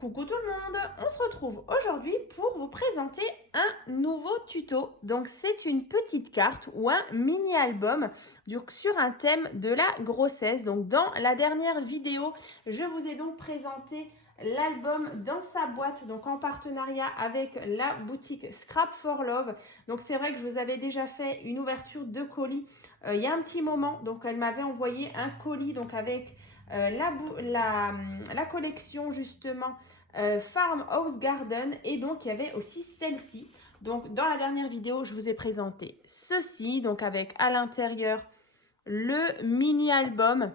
Coucou tout le monde, on se retrouve aujourd'hui pour vous présenter un nouveau tuto. Donc c'est une petite carte ou un mini album sur un thème de la grossesse. Donc dans la dernière vidéo, je vous ai donc présenté l'album dans sa boîte, donc en partenariat avec la boutique Scrap for Love. Donc c'est vrai que je vous avais déjà fait une ouverture de colis il y a un petit moment. Donc elle m'avait envoyé un colis donc avec la collection justement Farmhouse Garden, et donc il y avait aussi celle-ci. Donc dans la dernière vidéo je vous ai présenté ceci, donc avec à l'intérieur le mini album.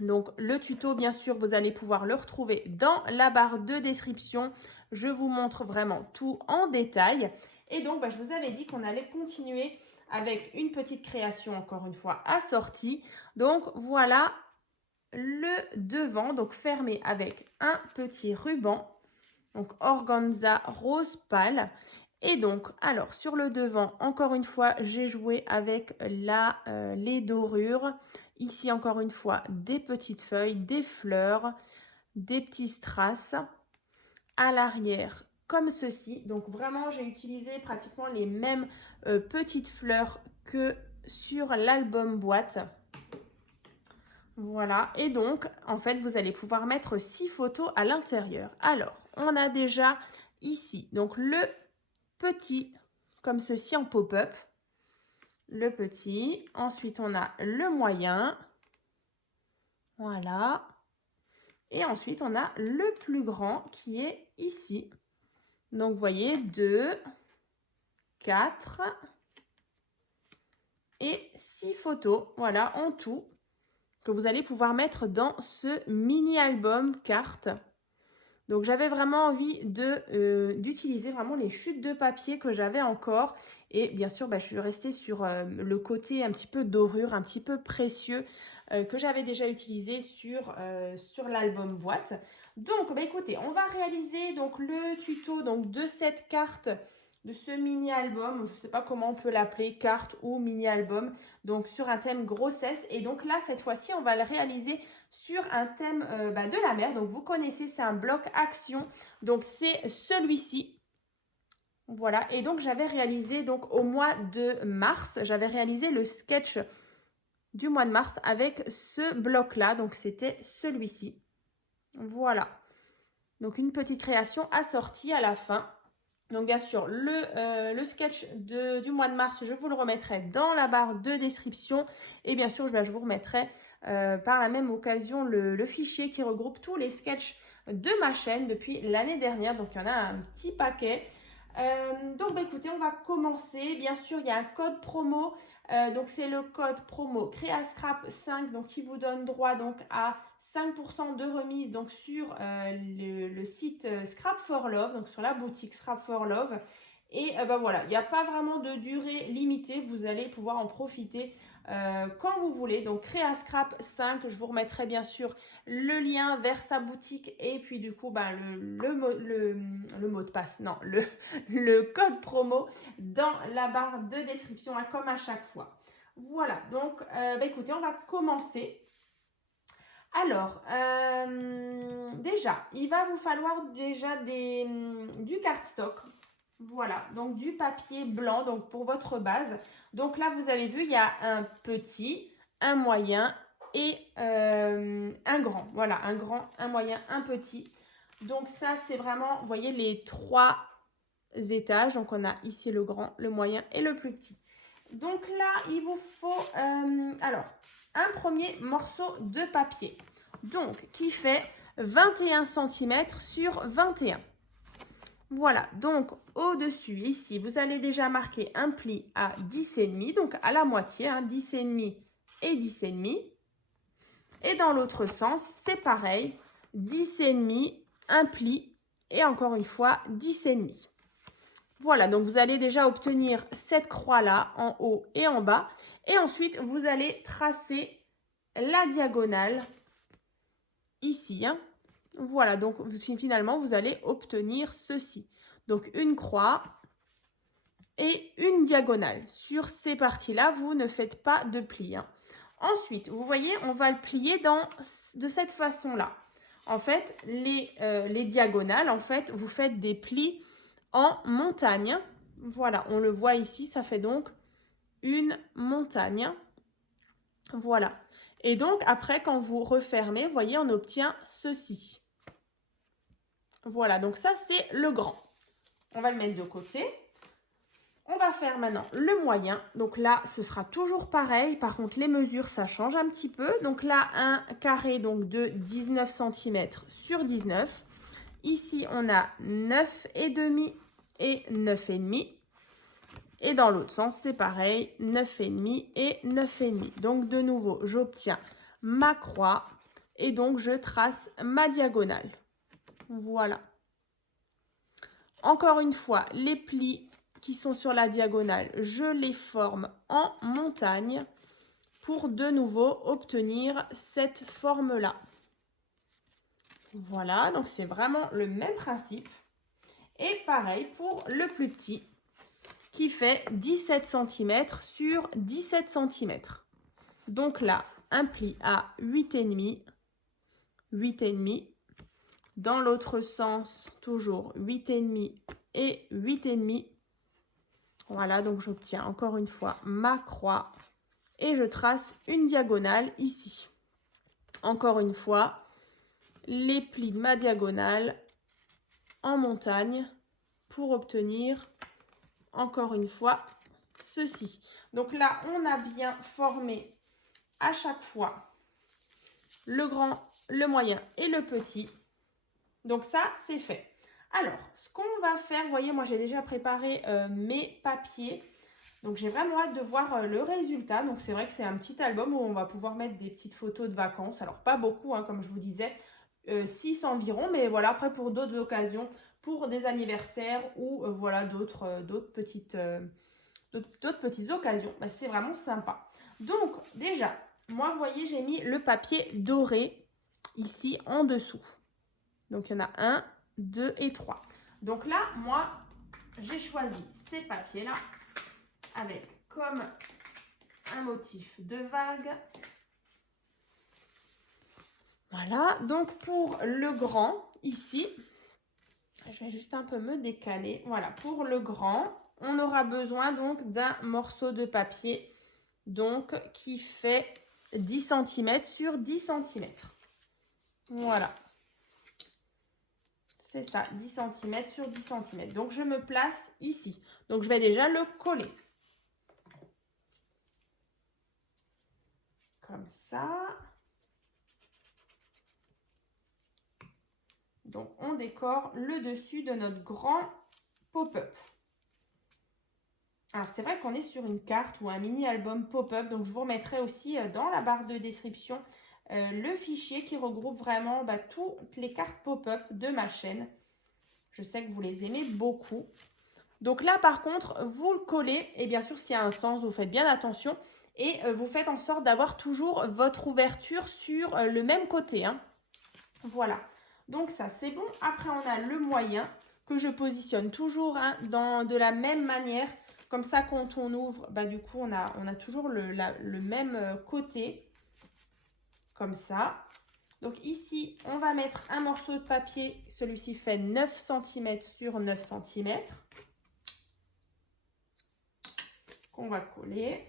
Donc le tuto, bien sûr, vous allez pouvoir le retrouver dans la barre de description. Je vous montre vraiment tout en détail. Et donc je vous avais dit qu'on allait continuer avec une petite création, encore une fois assortie. Donc voilà le devant, donc fermé avec un petit ruban, donc organza rose pâle. Et donc, alors sur le devant, encore une fois, j'ai joué avec les dorures. Ici, encore une fois, des petites feuilles, des fleurs, des petits strass. À l'arrière, comme ceci. Donc vraiment, j'ai utilisé pratiquement les mêmes petites fleurs que sur l'album boîte. Voilà, et donc, en fait, vous allez pouvoir mettre 6 photos à l'intérieur. Alors, on a déjà ici, donc le petit, comme ceci en pop-up. Le petit. Ensuite, on a le moyen. Voilà. Et ensuite, on a le plus grand qui est ici. Donc, vous voyez, 2, 4 et 6 photos. Voilà, en tout, que vous allez pouvoir mettre dans ce mini-album carte. Donc j'avais vraiment envie d'utiliser vraiment les chutes de papier que j'avais encore. Et bien sûr, je suis restée sur le côté un petit peu dorure, un petit peu précieux que j'avais déjà utilisé sur l'album boîte. Donc écoutez, on va réaliser donc le tuto donc, de cette carte, de ce mini-album, je ne sais pas comment on peut l'appeler, carte ou mini-album, donc sur un thème grossesse. Et donc là, cette fois-ci, on va le réaliser sur un thème de la mer. Donc vous connaissez, c'est un bloc action, donc c'est celui-ci. Voilà, et donc j'avais réalisé donc au mois de mars, j'avais réalisé le sketch du mois de mars avec ce bloc-là, donc c'était celui-ci. Voilà, donc une petite création assortie à la fin. Donc bien sûr, le sketch du mois de mars, je vous le remettrai dans la barre de description. Et bien sûr, je vous remettrai par la même occasion le fichier qui regroupe tous les sketchs de ma chaîne depuis l'année dernière. Donc il y en a un petit paquet. Donc écoutez, on va commencer. Bien sûr, il y a un code promo. Donc c'est le code promo CréaScrap5 donc, qui vous donne droit donc, à 5% de remise donc, sur le site Scrap for Love, donc sur la boutique Scrap for Love. Et voilà, il n'y a pas vraiment de durée limitée, vous allez pouvoir en profiter quand vous voulez. Donc CréaScrap 5, je vous remettrai bien sûr le lien vers sa boutique et puis du coup le mot de passe, non, le code promo dans la barre de description hein, comme à chaque fois. Voilà, donc écoutez, on va commencer. Alors, déjà, il va vous falloir déjà du cardstock. Voilà, donc du papier blanc donc pour votre base. Donc là, vous avez vu, il y a un petit, un moyen et un grand. Voilà, un grand, un moyen, un petit. Donc ça, c'est vraiment, vous voyez, les 3 étages. Donc on a ici le grand, le moyen et le plus petit. Donc là, il vous faut, alors, un premier morceau de papier. Donc, qui fait 21 cm sur 21. Voilà, donc au-dessus, ici, vous allez déjà marquer un pli à 10,5, donc à la moitié, hein, 10,5 et 10,5. Et dans l'autre sens, c'est pareil, 10,5, un pli et encore une fois 10,5. Voilà, donc vous allez déjà obtenir cette croix-là en haut et en bas. Et ensuite, vous allez tracer la diagonale ici, hein. Voilà, donc finalement, vous allez obtenir ceci. Donc, une croix et une diagonale. Sur ces parties-là, vous ne faites pas de pli, hein. Ensuite, vous voyez, on va le plier de cette façon-là. en fait, les diagonales, en fait, vous faites des plis en montagne. Voilà, on le voit ici, ça fait donc une montagne. Voilà. Et donc, après, quand vous refermez, vous voyez, on obtient ceci. Voilà, donc ça, c'est le grand. On va le mettre de côté. On va faire maintenant le moyen. Donc là, ce sera toujours pareil. Par contre, les mesures, ça change un petit peu. Donc là, un carré donc, de 19 cm sur 19. Ici, on a 9,5 et 9,5. Et dans l'autre sens, c'est pareil, 9,5 et 9,5. Donc de nouveau, j'obtiens ma croix et donc je trace ma diagonale. Voilà. Encore une fois, les plis qui sont sur la diagonale, je les forme en montagne pour de nouveau obtenir cette forme-là. Voilà, donc c'est vraiment le même principe. Et pareil pour le plus petit qui fait 17 cm sur 17 cm. Donc là, un pli à 8,5, 8,5. Dans l'autre sens, toujours 8,5 et 8,5. Voilà, donc j'obtiens encore une fois ma croix et je trace une diagonale ici. Encore une fois, les plis de ma diagonale en montagne pour obtenir, encore une fois, ceci. Donc là, on a bien formé à chaque fois le grand, le moyen et le petit. Donc ça, c'est fait. Alors, ce qu'on va faire, vous voyez, moi j'ai déjà préparé mes papiers. Donc j'ai vraiment hâte de voir le résultat. Donc c'est vrai que c'est un petit album où on va pouvoir mettre des petites photos de vacances. Alors pas beaucoup, hein, comme je vous disais, 6 environ. Mais voilà, après pour d'autres occasions, pour des anniversaires ou voilà d'autres petites occasions, bah, c'est vraiment sympa. Donc déjà, moi vous voyez, j'ai mis le papier doré ici en dessous. Donc, il y en a 1, 2 et 3. Donc là, moi, j'ai choisi ces papiers-là avec comme un motif de vague. Voilà. Donc, pour le grand, ici, je vais juste un peu me décaler. Voilà. Pour le grand, on aura besoin donc d'un morceau de papier donc qui fait 10 cm sur 10 cm. Voilà. C'est ça, 10 cm sur 10 cm. Donc, je me place ici. Donc, je vais déjà le coller. Comme ça. Donc, on décore le dessus de notre grand pop-up. Alors, c'est vrai qu'on est sur une carte ou un mini-album pop-up. Donc, je vous remettrai aussi dans la barre de description le fichier qui regroupe vraiment toutes les cartes pop-up de ma chaîne. Je sais que vous les aimez beaucoup. Donc là, par contre, vous le collez. Et bien sûr, s'il y a un sens, vous faites bien attention. Et vous faites en sorte d'avoir toujours votre ouverture sur le même côté. Hein. Voilà. Donc ça, c'est bon. Après, on a le moyen que je positionne toujours de la même manière. Comme ça, quand on ouvre, du coup, on a toujours le même côté. Comme ça. Donc ici, on va mettre un morceau de papier. Celui-ci fait 9 cm sur 9 cm. Qu'on va coller.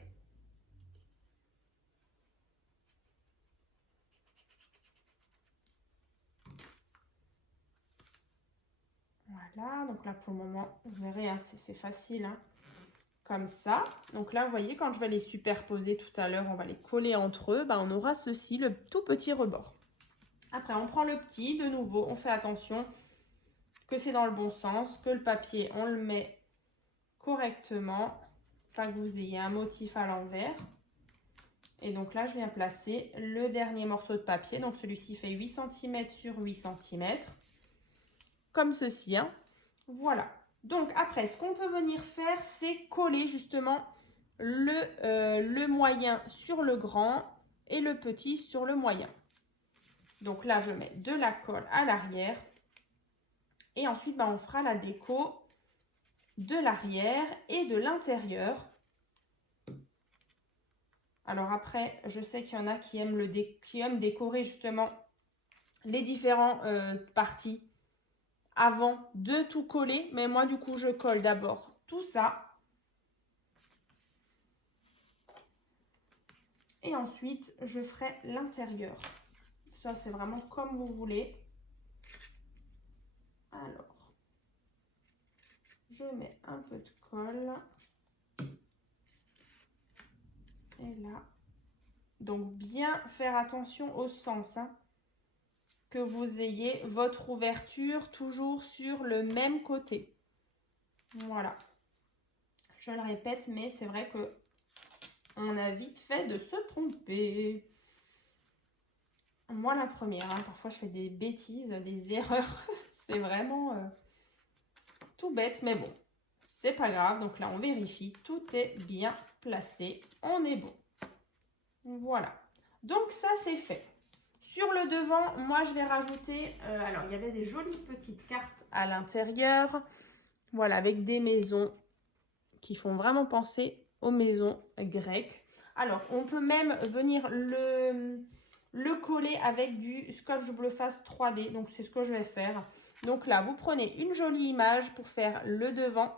Voilà, donc là pour le moment, vous verrez, hein, c'est facile. Hein, comme ça. Donc là, vous voyez, quand je vais les superposer tout à l'heure, on va les coller entre eux. On aura ceci, le tout petit rebord. Après, on prend le petit, de nouveau, on fait attention que c'est dans le bon sens, que le papier, on le met correctement, pas que vous ayez un motif à l'envers. Et donc là, je viens placer le dernier morceau de papier. Donc celui-ci fait 8 cm sur 8 cm. Comme ceci. Hein. Voilà. Donc après, ce qu'on peut venir faire, c'est coller justement le moyen sur le grand et le petit sur le moyen. Donc là, je mets de la colle à l'arrière. Et ensuite, on fera la déco de l'arrière et de l'intérieur. Alors après, je sais qu'il y en a qui aiment décorer justement les différentes parties avant de tout coller. Mais moi, du coup, je colle d'abord tout ça. Et ensuite, je ferai l'intérieur. Ça, c'est vraiment comme vous voulez. Alors, je mets un peu de colle. Et là. Donc, bien faire attention au sens. Hein, que vous ayez votre ouverture toujours sur le même côté. Voilà. Je le répète, mais c'est vrai que on a vite fait de se tromper. Moi, la première, hein, parfois je fais des bêtises, des erreurs. C'est vraiment tout bête, mais bon, c'est pas grave. Donc là, on vérifie, tout est bien placé, on est bon. Voilà. Donc ça, c'est fait. Sur le devant, moi, je vais rajouter... alors, il y avait des jolies petites cartes à l'intérieur. Voilà, avec des maisons qui font vraiment penser aux maisons grecques. Alors, on peut même venir le coller avec du scotch double face 3D. Donc, c'est ce que je vais faire. Donc là, vous prenez une jolie image pour faire le devant.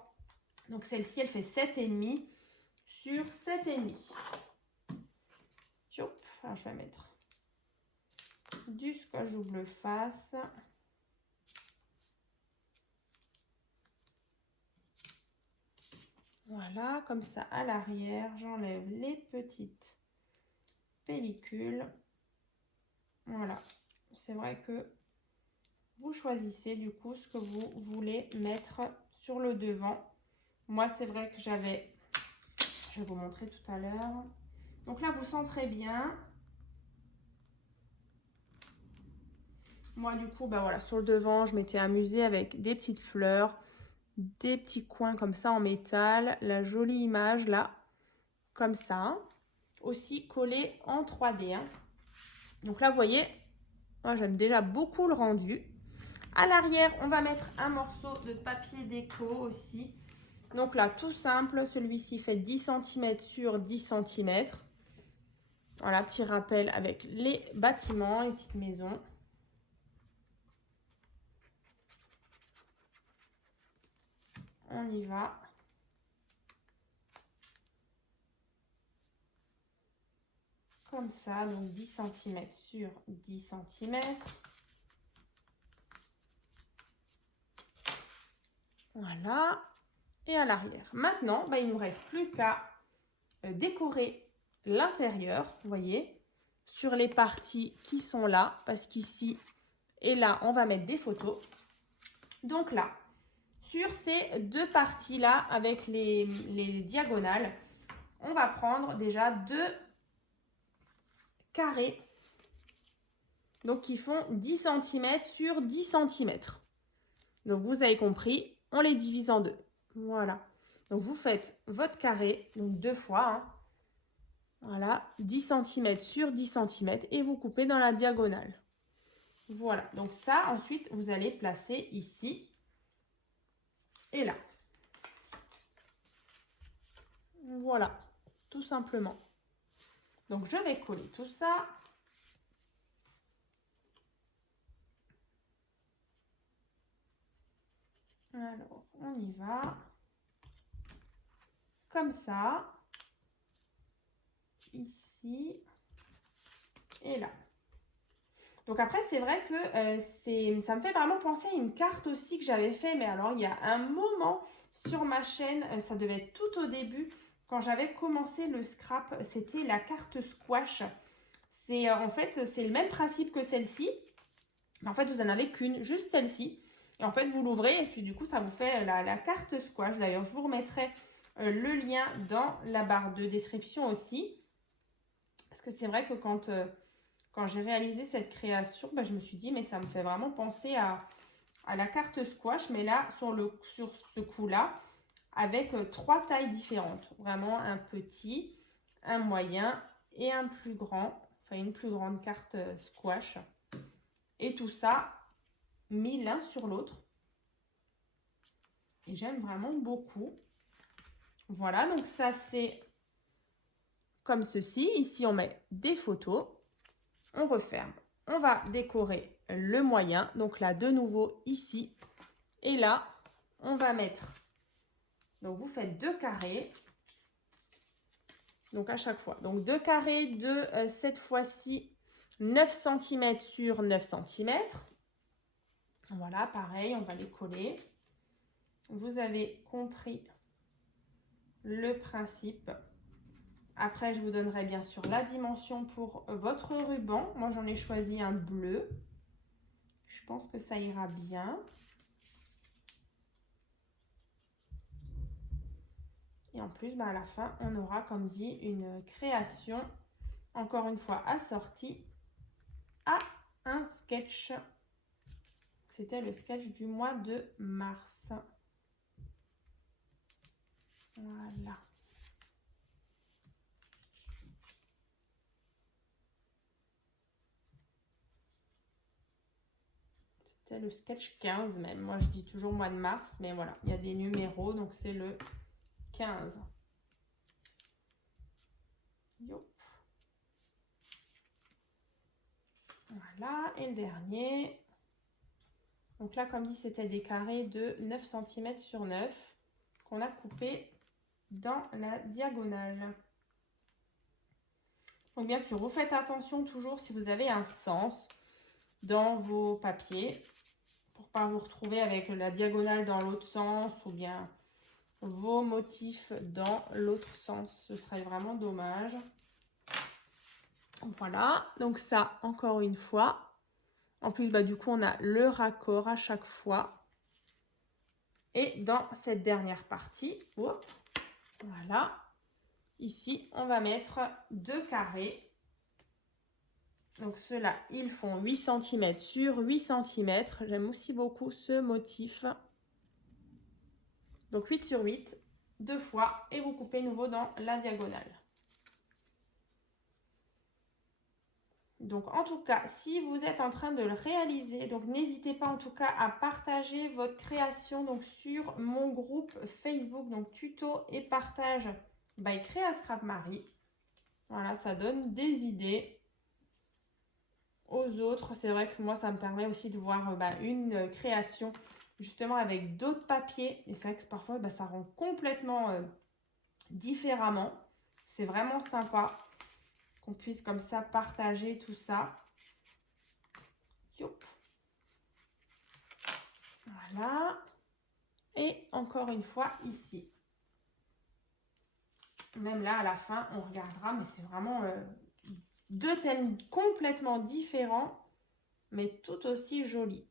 Donc, celle-ci, elle fait 7,5 sur 7,5. Alors, je vais mettre du scotch double face. Voilà, comme ça à l'arrière, j'enlève les petites pellicules. Voilà, c'est vrai que vous choisissez du coup ce que vous voulez mettre sur le devant. Moi, c'est vrai que j'avais, je vais vous montrer tout à l'heure. Donc là, vous centrez bien. Moi, du coup, ben voilà, sur le devant, je m'étais amusée avec des petites fleurs, des petits coins comme ça en métal, la jolie image là, comme ça. Aussi collé en 3D. Hein. Donc là, vous voyez, moi j'aime déjà beaucoup le rendu. À l'arrière, on va mettre un morceau de papier déco aussi. Donc là, tout simple, celui-ci fait 10 cm sur 10 cm. Voilà, petit rappel avec les bâtiments, les petites maisons. On y va. Comme ça, donc 10 cm sur 10 cm. Voilà. Et à l'arrière. Maintenant, il ne nous reste plus qu'à décorer l'intérieur, vous voyez, sur les parties qui sont là, parce qu'ici et là, on va mettre des photos. Donc là, sur ces deux parties-là, avec les diagonales, on va prendre déjà deux carrés, donc qui font 10 cm sur 10 cm. Donc vous avez compris, on les divise en deux. Voilà. Donc vous faites votre carré, donc deux fois, hein. Voilà, 10 cm sur 10 cm et vous coupez dans la diagonale. Voilà, donc ça, ensuite, vous allez placer ici et là. Voilà, tout simplement. Donc, je vais coller tout ça. Alors, on y va. Comme ça. Ici. Et là. Donc après, c'est vrai que ça me fait vraiment penser à une carte aussi que j'avais fait. Mais alors, il y a un moment sur ma chaîne, ça devait être tout au début, quand j'avais commencé le scrap, c'était la carte squash. C'est en fait, c'est le même principe que celle-ci. En fait, vous n'en avez qu'une, juste celle-ci. Et en fait, vous l'ouvrez et puis du coup, ça vous fait la carte squash. D'ailleurs, je vous remettrai le lien dans la barre de description aussi. Parce que c'est vrai que quand j'ai réalisé cette création, je me suis dit, mais ça me fait vraiment penser à la carte squash. Mais là, sur ce coup-là, avec trois tailles différentes. Vraiment un petit, un moyen et un plus grand. Enfin, une plus grande carte squash. Et tout ça mis l'un sur l'autre. Et j'aime vraiment beaucoup. Voilà, donc ça c'est comme ceci. Ici, on met des photos. On referme. On va décorer le moyen. Donc là, de nouveau, ici. Et là, on va mettre, donc vous faites 2 carrés. Donc à chaque fois. Donc 2 carrés de cette fois-ci 9 cm sur 9 cm. Voilà, pareil, on va les coller. Vous avez compris le principe. Après, je vous donnerai bien sûr la dimension pour votre ruban. Moi, j'en ai choisi un bleu. Je pense que ça ira bien. Et en plus, à la fin, on aura, comme dit, une création, encore une fois, assortie à un sketch. C'était le sketch du mois de mars. Voilà. C'était le sketch 15 même. Moi, je dis toujours mois de mars, mais voilà, il y a des numéros, donc c'est le 15. Yop. Voilà, et le dernier. Donc là, comme dit, c'était des carrés de 9 cm sur 9 qu'on a coupé dans la diagonale. Donc bien sûr, vous faites attention toujours si vous avez un sens dans vos papiers pour ne pas vous retrouver avec la diagonale dans l'autre sens ou bien vos motifs dans l'autre sens. Ce serait vraiment dommage. Voilà, donc ça, encore une fois. En plus, du coup, on a le raccord à chaque fois. Et dans cette dernière partie, hop, voilà, ici, on va mettre 2 carrés. Donc ceux-là, ils font 8 cm sur 8 cm. J'aime aussi beaucoup ce motif. Donc 8 sur 8, 2 fois, et vous coupez nouveau dans la diagonale. Donc en tout cas, si vous êtes en train de le réaliser, donc n'hésitez pas en tout cas à partager votre création donc sur mon groupe Facebook, donc tuto et partage by Créa Scrap Marie. Voilà, ça donne des idées aux autres. C'est vrai que moi, ça me permet aussi de voir une création justement avec d'autres papiers. Et c'est vrai que parfois, ça rend complètement différemment. C'est vraiment sympa qu'on puisse comme ça partager tout ça. Youp. Voilà. Et encore une fois ici. Même là, à la fin, on regardera, mais c'est vraiment 2 thèmes complètement différents, mais tout aussi jolis.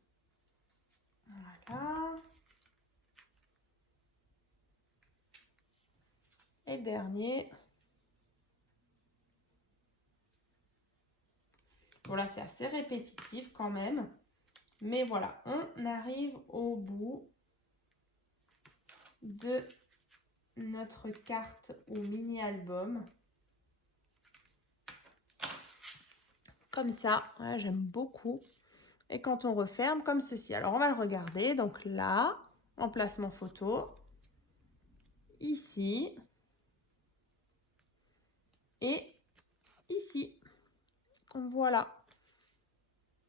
Voilà. Et le dernier. Voilà, c'est assez répétitif quand même. Mais voilà, on arrive au bout de notre carte ou mini-album. Comme ça, ouais, j'aime beaucoup. Et quand on referme, comme ceci. Alors, on va le regarder. Donc là, emplacement photo. Ici. Et ici. Voilà.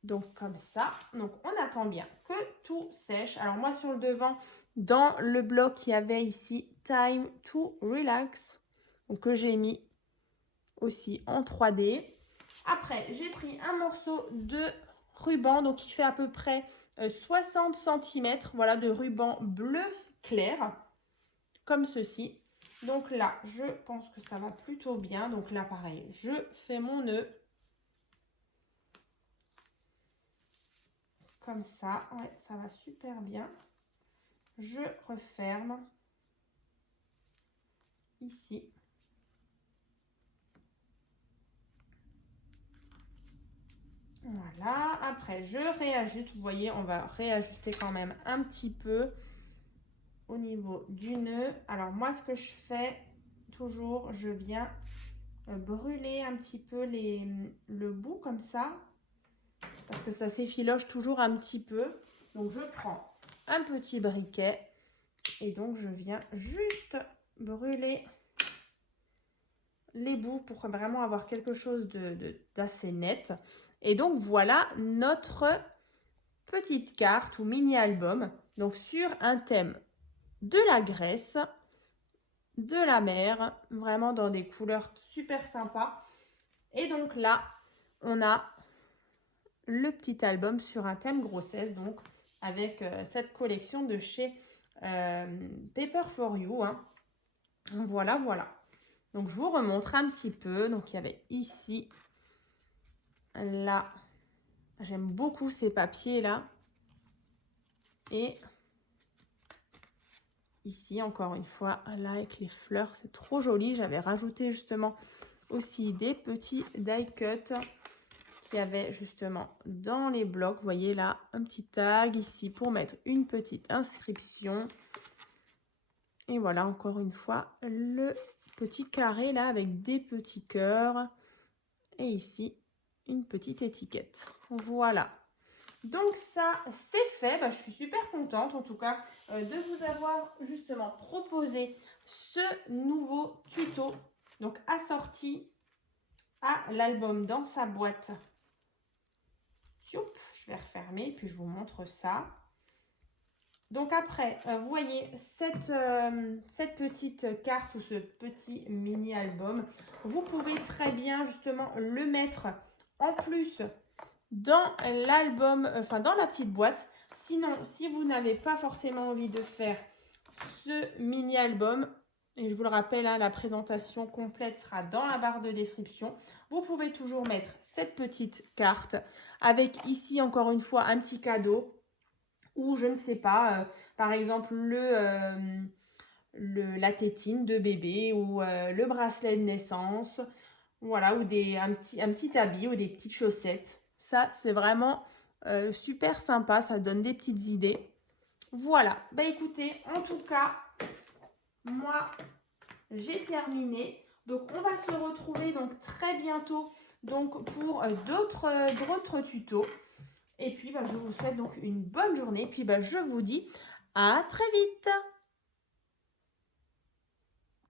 Donc comme ça, donc on attend bien que tout sèche. Alors moi sur le devant, dans le bloc, il y avait ici Time to Relax, donc que j'ai mis aussi en 3D. Après, j'ai pris un morceau de ruban, donc qui fait à peu près 60 cm, voilà, de ruban bleu clair, comme ceci. Donc là, je pense que ça va plutôt bien. Donc là, pareil, je fais mon nœud. Comme ça, ouais, ça va super bien. Je referme ici. Voilà, après je réajuste, vous voyez, on va réajuster quand même un petit peu au niveau du nœud. Alors moi, ce que je fais toujours, je viens brûler un petit peu le bout comme ça, parce que ça s'effiloche toujours un petit peu. Donc je prends un petit briquet et donc je viens juste brûler les bouts pour vraiment avoir quelque chose d'assez net. Et donc voilà notre petite carte ou mini-album, donc sur un thème de la Grèce, de la mer, vraiment dans des couleurs super sympas. Et donc là, on a le petit album sur un thème grossesse, donc avec cette collection de chez Paper for You. Hein. Voilà, voilà. Donc je vous remontre un petit peu. Donc il y avait ici, là, j'aime beaucoup ces papiers là. Et ici, encore une fois, là avec les fleurs, c'est trop joli. J'avais rajouté justement aussi des petits die cut qu'il y avait justement dans les blocs. Vous voyez là, un petit tag ici pour mettre une petite inscription. Et voilà, encore une fois, le petit carré là avec des petits cœurs. Et ici, une petite étiquette. Voilà. Donc ça, c'est fait. Je suis super contente en tout cas de vous avoir justement proposé ce nouveau tuto. Donc assorti à l'album dans sa boîte. Je vais refermer puis je vous montre ça. Donc après, vous voyez cette petite carte ou ce petit mini-album. Vous pouvez très bien justement le mettre en plus dans l'album, enfin dans la petite boîte. Sinon, si vous n'avez pas forcément envie de faire ce mini-album, et je vous le rappelle, hein, la présentation complète sera dans la barre de description. Vous pouvez toujours mettre cette petite carte avec ici encore une fois un petit cadeau ou je ne sais pas, par exemple la tétine de bébé ou le bracelet de naissance, voilà, ou un petit habit ou des petites chaussettes. Ça, c'est vraiment super sympa, ça donne des petites idées. Voilà, écoutez, en tout cas, moi, j'ai terminé. Donc, on va se retrouver donc très bientôt donc, pour d'autres tutos. Et puis, je vous souhaite donc une bonne journée. Puis, je vous dis à très vite.